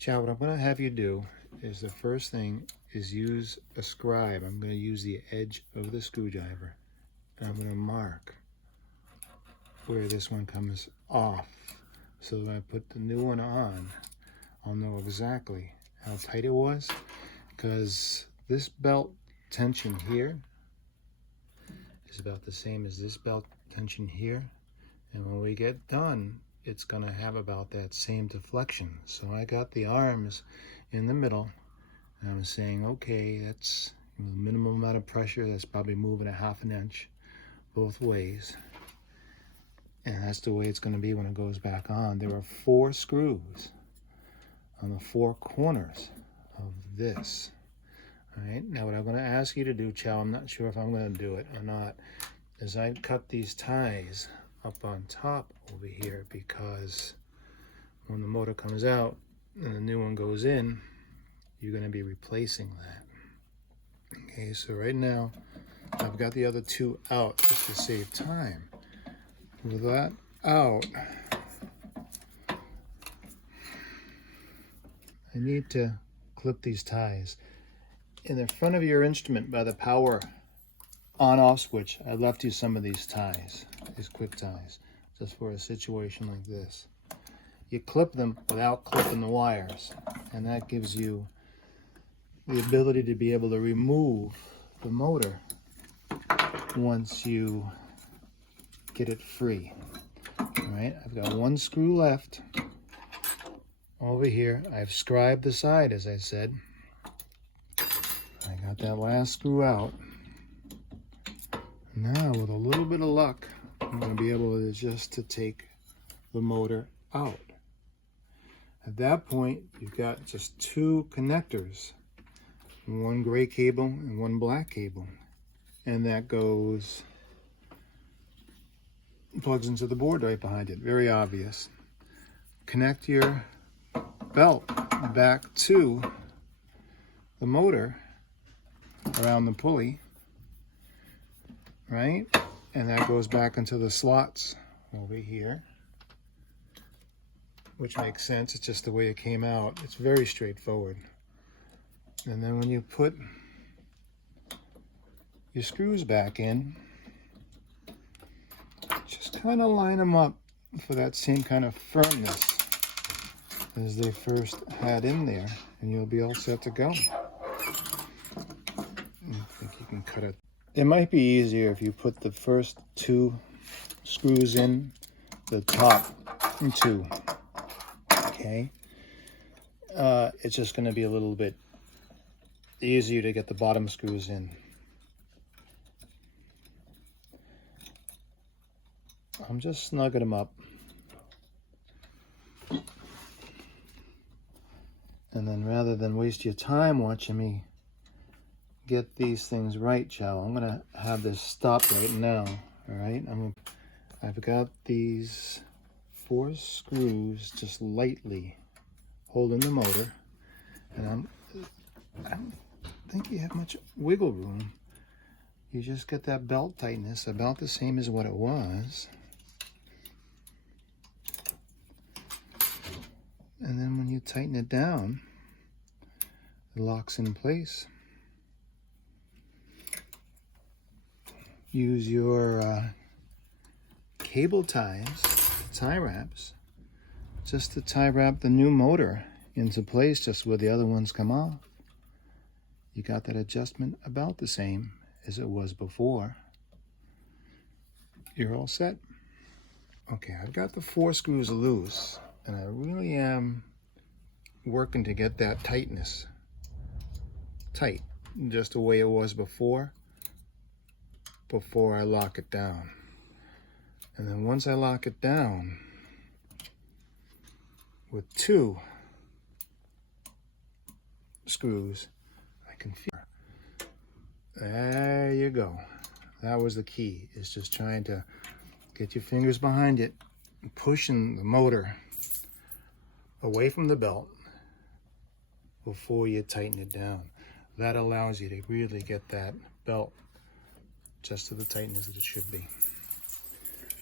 Chow, what I'm going to have you do is the first thing is use a scribe. I'm going to use the edge of the screwdriver, and I'm going to mark where this one comes off, so that when I put the new one on, I'll know exactly how tight it was, because this belt tension here is about the same as this belt tension here, and when we get done, it's going to have about that same deflection. So I got the arms in the middle, and I'm saying, okay, that's the minimum amount of pressure. That's probably moving a ½ inch both ways, and that's the way it's going to be when it goes back on. There are 4 screws on the 4 corners of this. All right, now what I'm going to ask you to do, Chow, I'm not sure if I'm going to do it or not, is I cut these ties up on top over here, because when the motor comes out and the new one goes in, you're going to be replacing that. Okay, so right now I've got the other 2 out just to save time. With that out, I need to clip these ties. In the front of your instrument by the power on-off switch, I left you some of these ties, these quick ties, just for a situation like this. You clip them without clipping the wires, and that gives you the ability to be able to remove the motor once you get it free. All right, I've got 1 screw left over here. I've scribed the side, as I said. I got that last screw out. Now, with a little bit of luck, I'm going to be able to just to take the motor out. At that point, you've got just 2 connectors, 1 gray cable and 1 black cable, and that plugs into the board right behind it. Very obvious. Connect your belt back to the motor around the pulley, right? And that goes back into the slots over here, which makes sense. It's just the way it came out. It's very straightforward. And then when you put your screws back in, just kind of line them up for that same kind of firmness as they first had in there, and you'll be all set to go. I think you can cut it. It might be easier if you put the first 2 screws in, the top 2. Okay, it's just going to be a little bit easier to get the bottom screws in. I'm just snugging them up, and then rather than waste your time watching me get these things right, Chow, I'm gonna have this stop right now. All right, I've got these 4 screws just lightly holding the motor, and I don't think you have much wiggle room. You just get that belt tightness about the same as what it was, and then when you tighten it down, it locks in place. Use your cable ties, tie wraps, just to tie wrap the new motor into place just where the other ones come off. You got that adjustment about the same as it was before. You're all set. Okay, I've got the 4 screws loose, and I really am working to get that tightness tight, just the way it was before I lock it down. And then once I lock it down with 2 screws, I can feel. There you go. That was the key, is just trying to get your fingers behind it, pushing the motor away from the belt before you tighten it down. That allows you to really get that belt just to the tightness that it should be.